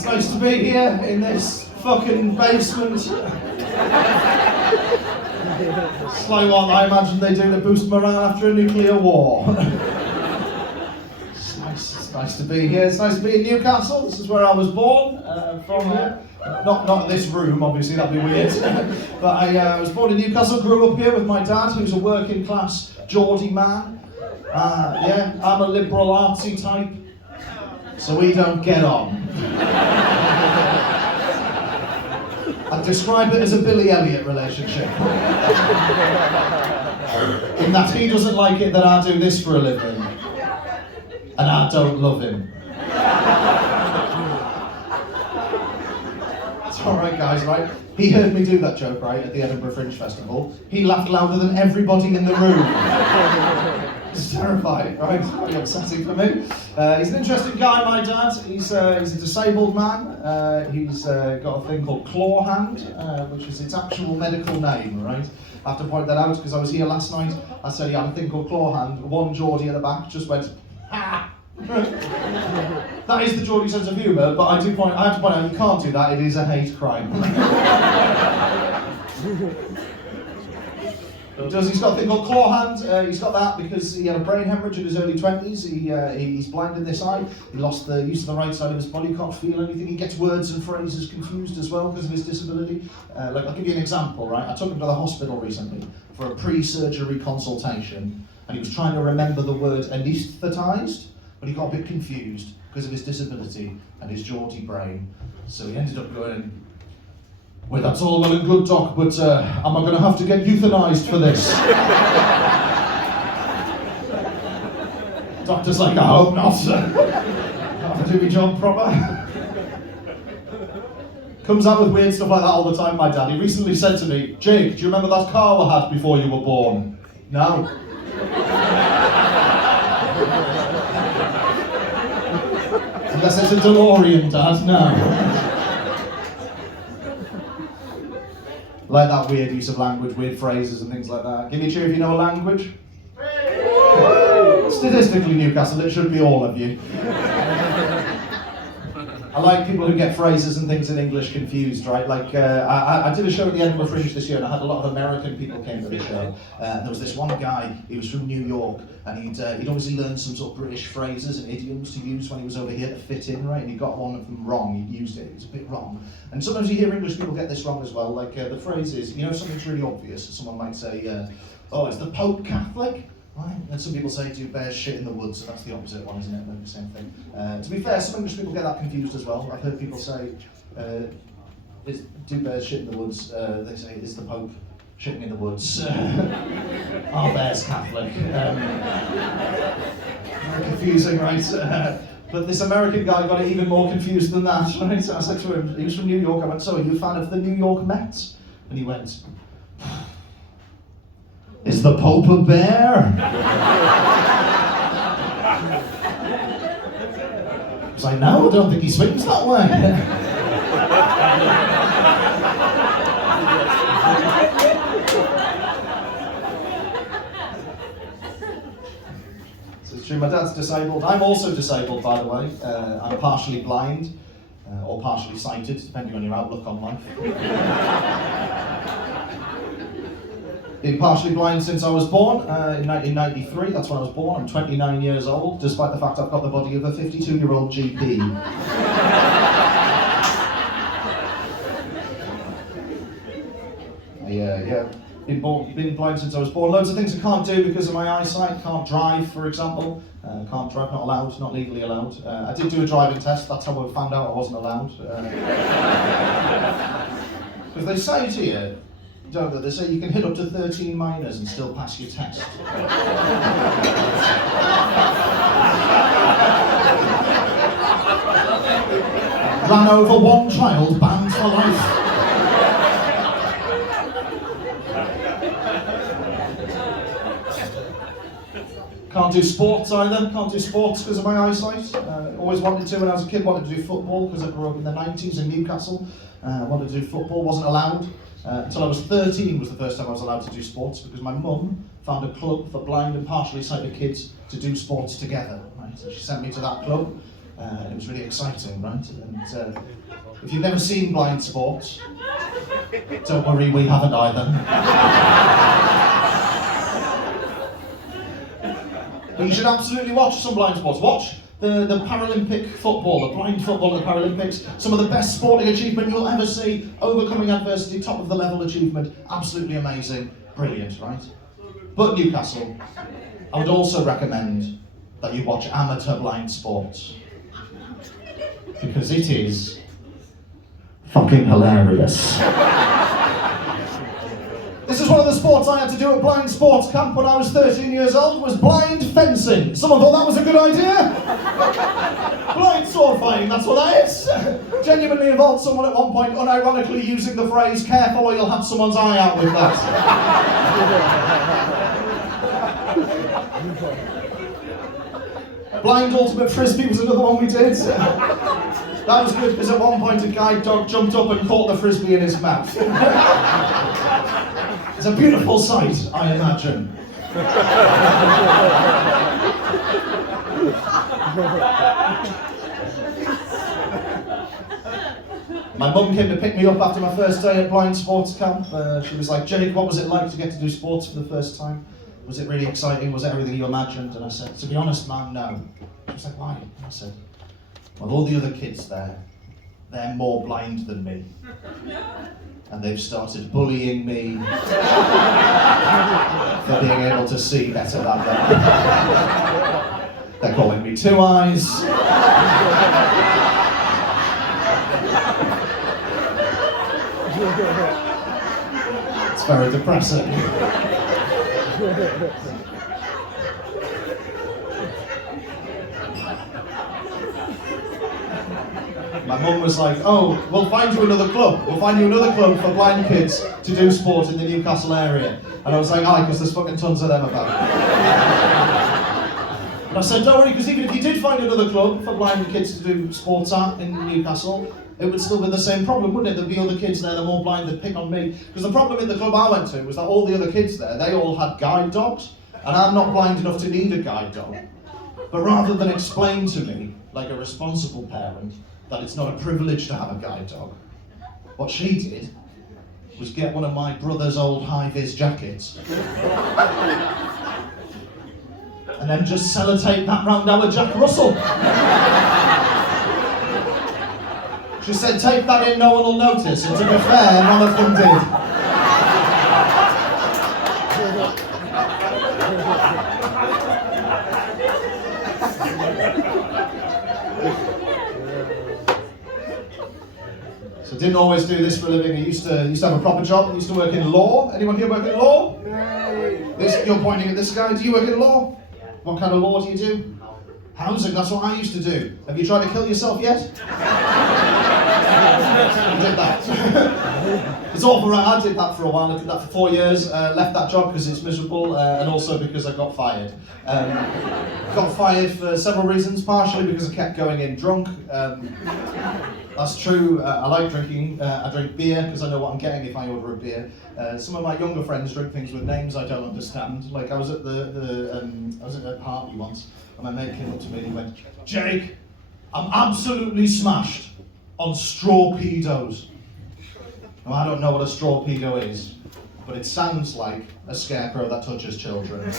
It's nice to be here in this fucking basement. It's like what I imagine they do to boost morale after a nuclear war. It's nice to be here. It's nice to be in Newcastle. This is where I was born. From not this room, obviously, that'd be weird. But I was born in Newcastle, grew up here with my dad, who's a working class Geordie man. Yeah, I'm a liberal artsy type, so we don't get on. I'd describe it as a Billy Elliot relationship. In that he doesn't like it that I do this for a living, and I don't love him. It's alright guys, right? He heard me do that joke, right, at the Edinburgh Fringe Festival. He laughed louder than everybody in the room. It's terrifying, right? It's pretty upsetting for me. He's an interesting guy, my dad. He's a disabled man. He's got a thing called claw hand, which is its actual medical name, right? I have to point that out because I was here last night. I said he had a thing called claw hand. One Geordie at the back just went, ha! That is the Geordie sense of humour, but I have to point out you can't do that. It is a hate crime. He's got a thing called claw hand. He's got that because he had a brain hemorrhage in his early 20s. He's blind in this eye. He lost the use of the right side of his body, can't feel anything. He gets words and phrases confused as well because of his disability. Like, I'll give you an example, right? I took him to the hospital recently for a pre-surgery consultation, and he was trying to remember the word anaesthetised, but he got a bit confused because of his disability and his Geordie brain. So he ended up going, well, that's all well and good, Doc, but am I going to have to get euthanised for this? Doctor's like, I hope not. I have to do my job proper. Comes out with weird stuff like that all the time, my dad. He recently said to me, Jake, do you remember that car we had before you were born? No. Unless it's a DeLorean, Dad, no. Like that weird use of language, weird phrases and things like that. Give me a cheer if you know a language. Statistically, Newcastle, it should be all of you. I like people who get phrases and things in English confused, right? Like, I did a show at the Edinburgh Fringe this year and I had a lot of American people came to the show. There was this one guy, he was from New York, and he'd obviously learned some sort of British phrases and idioms to use when he was over here to fit in, right? And he got one of them wrong, he used it, was a bit wrong. And sometimes you hear English people get this wrong as well, like the phrase is, you know, something's really obvious. Someone might say, oh, is the Pope Catholic? Right. And some people say do bears shit in the woods, so that's the opposite one, isn't it? Like the same thing. To be fair, some English people get that confused as well. I've heard people say, do bears shit in the woods? They say, is the Pope shitting in the woods? Are bears Catholic? Very confusing, right? But this American guy got it even more confused than that, right? So I said to him, he was from New York, I went, so are you a fan of the New York Mets? And he went, is the Pope a bear? I was like, no, I don't think he swings that way. So it's true, my dad's disabled. I'm also disabled, by the way. I'm partially blind, or partially sighted, depending on your outlook on life. Been partially blind since I was born, in 1993, that's when I was born. I'm 29 years old, despite the fact I've got the body of a 52-year-old GP. Yeah, been blind since I was born. Loads of things I can't do because of my eyesight. Can't drive, for example. Can't drive, not allowed, not legally allowed. I did do a driving test, that's how I found out I wasn't allowed. Because they say to you, don't they? They say you can hit up to 13 minors and still pass your test. Ran over one child, banned for life. Can't do sports either, can't do sports because of my eyesight. Always wanted to when I was a kid, wanted to do football because I grew up in the 90s in Newcastle. Wanted to do football, wasn't allowed. Until I was 13 was the first time I was allowed to do sports because my mum found a club for blind and partially sighted kids to do sports together. Right? So she sent me to that club. and it was really exciting, right? And if you've never seen blind sports, don't worry, we haven't either. But you should absolutely watch some blind sports. Watch the Paralympic football, the blind football at the Paralympics. Some of the best sporting achievement you'll ever see. Overcoming adversity, top of the level achievement. Absolutely amazing. Brilliant, right? But Newcastle, I would also recommend that you watch amateur blind sports. Because it is fucking hilarious. This is one of the sports I had to do at blind sports camp when I was 13 years old, was blind fencing. Someone thought that was a good idea? Blind sword fighting, that's what that is. Genuinely involved someone at one point, unironically using the phrase, careful or you'll have someone's eye out with that. Blind ultimate frisbee was another one we did. That was good because at one point a guide dog jumped up and caught the frisbee in his mouth. It's a beautiful sight, I imagine. My mum came to pick me up after my first day at blind sports camp. She was like, Jake, what was it like to get to do sports for the first time? Was it really exciting? Was it everything you imagined? And I said, to be honest, Mum, no. She was like, why? And I said, well, all the other kids there, they're more blind than me. And they've started bullying me for being able to see better than them. They're calling me Two Eyes. It's very depressing. My mum was like, oh, we'll find you another club. We'll find you another club for blind kids to do sport in the Newcastle area. And I was like, aye, because there's fucking tons of them about. And I said, don't worry, because even if you did find another club for blind kids to do sports at in Newcastle, it would still be the same problem, wouldn't it? There'd be other kids there, they're more blind, they'd pick on me. Because the problem in the club I went to was that all the other kids there, they all had guide dogs, and I'm not blind enough to need a guide dog. But rather than explain to me, like a responsible parent, that it's not a privilege to have a guide dog, what she did was get one of my brother's old high-vis jackets and then just sellotape that round our Jack Russell. She said, take that in, no one will notice. And to be fair, none of them did. So I didn't always do this for a living. I used to have a proper job. I used to work in law. Anyone here work in law? You're pointing at this guy. Do you work in law? What kind of law do you do? Housing, that's what I used to do. Have you tried to kill yourself yet? I did that. It's awful, right? I did that for a while. I did that for 4 years. Left that job because it's miserable, and also because I got fired. Got fired for several reasons, partially because I kept going in drunk. That's true. I like drinking. I drink beer because I know what I'm getting if I order a beer. Some of my younger friends drink things with names I don't understand. Like I was at I was at a party once, and my mate came up to me and he went, "Jake, I'm absolutely smashed on straw pedos." Now, I don't know what a straw pedo is, but it sounds like a scarecrow that touches children. It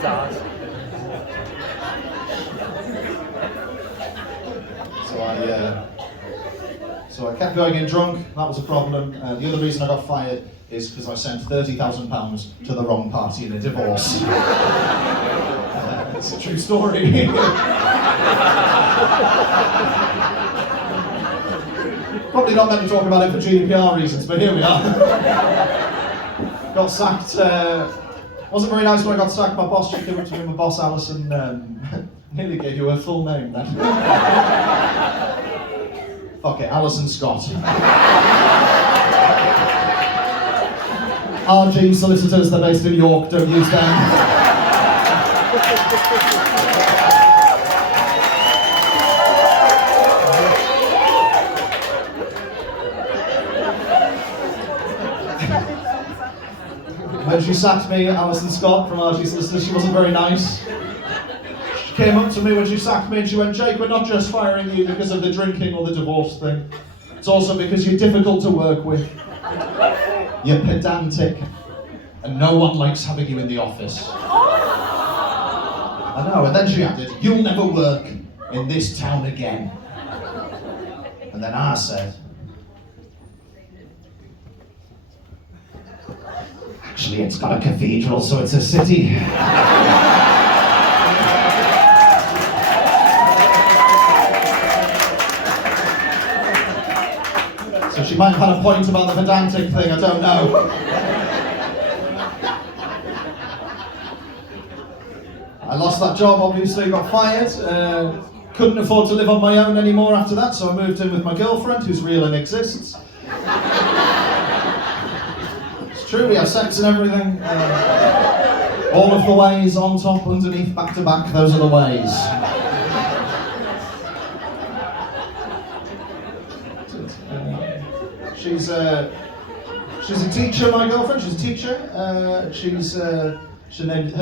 does. So I kept going in drunk. That was a problem. The other reason I got fired is because I sent £30,000 to the wrong party in a divorce. It's a true story. Probably not meant to talk about it for GDPR reasons, but here we are. Got sacked. Wasn't very nice when I got sacked. My boss just came up to me, my boss Alison, nearly gave you her full name then. Fuck it, Alison Scott. RG Solicitors, they're based in York, don't use them. When she sacked me, Alison Scott from RG Solicitors, she wasn't very nice. She came up to me when she sacked me and she went, "Jake, we're not just firing you because of the drinking or the divorce thing. It's also because you're difficult to work with. You're pedantic. And no one likes having you in the office." I know, and then she added, "You'll never work in this town again." And then I said, "Actually, it's got a cathedral, so it's a city." So she might have had a point about the pedantic thing, I don't know. I lost that job, obviously, got fired. Couldn't afford to live on my own anymore after that, so I moved in with my girlfriend, who's real and exists. It's true, we have sex and everything. All of the ways, on top, underneath, back to back, those are the ways. She's a teacher, my girlfriend. She's a teacher. Her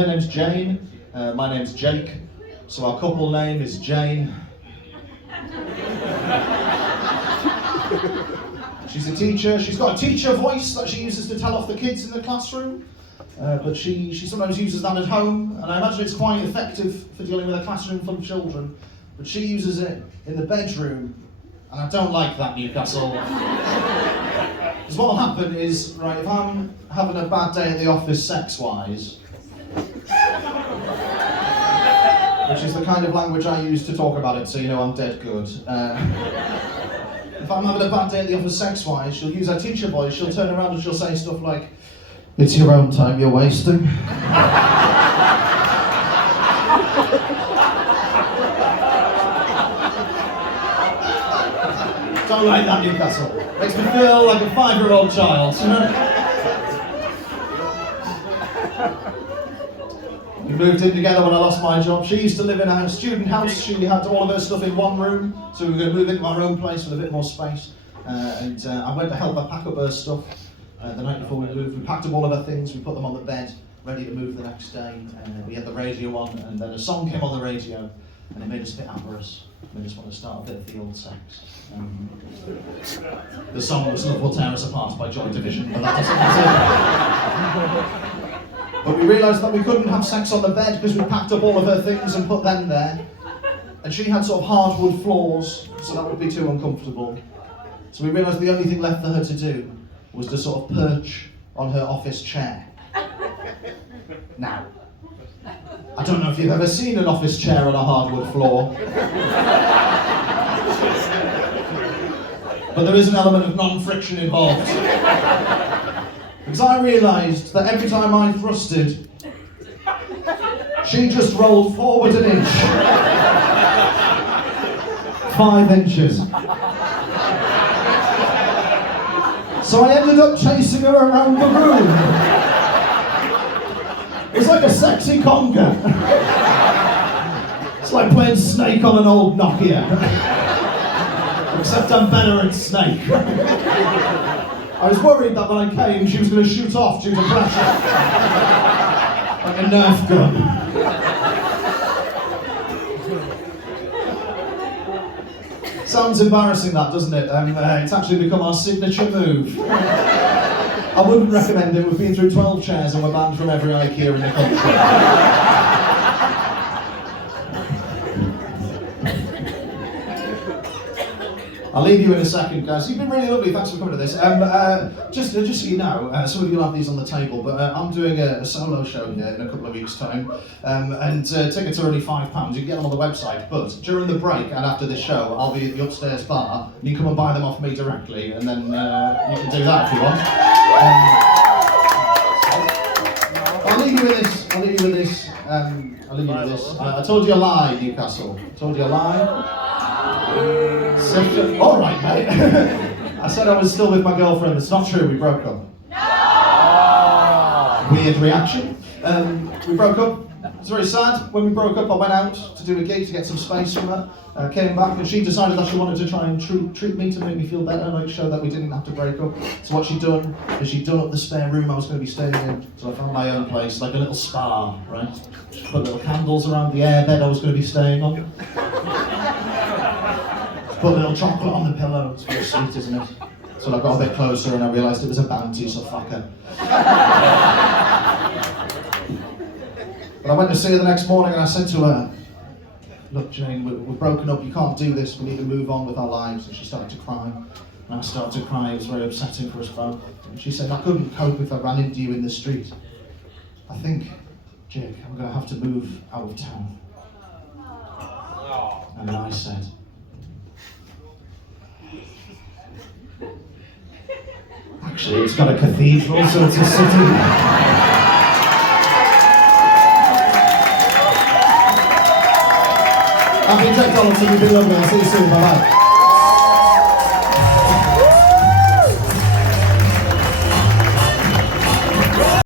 name's Jane. My name's Jake. So our couple name is Jane. She's a teacher. She's got a teacher voice that she uses to tell off the kids in the classroom. But she sometimes uses that at home, and I imagine it's quite effective for dealing with a classroom full of children. But she uses it in the bedroom, and I don't like that, Newcastle. Because what will happen is, right, if I'm having a bad day at the office sex-wise, which is the kind of language I use to talk about it, so you know I'm dead good. If I'm having a bad day at the office sex-wise, she'll use her teacher voice, she'll turn around and she'll say stuff like, "It's your own time you're wasting." Don't like that, Newcastle. Makes me feel like a 5-year-old child, you know? We moved in together when I lost my job. She used to live in a student house. She had all of her stuff in one room, so we were going to move into our own place with a bit more space. I went to help her pack up her stuff the night before we moved. We packed up all of her things, we put them on the bed, ready to move the next day. We had the radio on, and then a song came on the radio, and it made us a bit amorous. It made us want to start a bit of the old sex. The song was "Love Will Tear Us Apart" by Joy Division, but that doesn't matter. But we realised that we couldn't have sex on the bed because we packed up all of her things and put them there. And she had sort of hardwood floors, so that would be too uncomfortable. So we realised the only thing left for her to do was to sort of perch on her office chair. Now, I don't know if you've ever seen an office chair on a hardwood floor. But there is an element of non-friction involved. Because I realised that every time I thrusted, she just rolled forward an inch. 5 inches. So I ended up chasing her around the room. It was like a sexy conga. It's like playing Snake on an old Nokia. Except I'm better at Snake. I was worried that when I came, she was going to shoot off due to pressure. Like a Nerf gun. Sounds embarrassing, that, doesn't it? It's actually become our signature move. I wouldn't recommend it. We've been through 12 chairs and we're banned from every IKEA in the country. I'll leave you in a second, guys. You've been really lovely. Thanks for coming to this. Just so you know, some of you will have these on the table, but I'm doing a solo show here in a couple of weeks' time, and tickets are only £5. You can get them on the website. But during the break and after the show, I'll be at the upstairs bar. And you can come and buy them off me directly, and then you can do that if you want. I'll leave you with this. I told you a lie, Newcastle. I told you a lie. All right, mate. I said I was still with my girlfriend. It's not true. We broke up. No! Weird reaction. We broke up. It's very sad. When we broke up, I went out to do a gig to get some space from her. Came back and she decided that she wanted to try and treat me to make me feel better, like show that we didn't have to break up. So what she'd done is she'd done up the spare room I was going to be staying in. So I found my own place, like a little spa, right? She put little candles around the airbed I was going to be staying on. She put a little chocolate on the pillow. It's very sweet, isn't it? So I got a bit closer and I realised it was a bounty, so fuck her. But I went to see her the next morning and I said to her, look Jane, we're broken up, you can't do this, we need to move on with our lives. And she started to cry. And I started to cry, it was very upsetting for us both. And she said, I couldn't cope if I ran into you in the street. I think, Jake, I'm going to have to move out of town. And then I said, actually, it's got a cathedral, so it's a city. I've been Donaldson, you've been lovely, I'll see you soon, bye bye.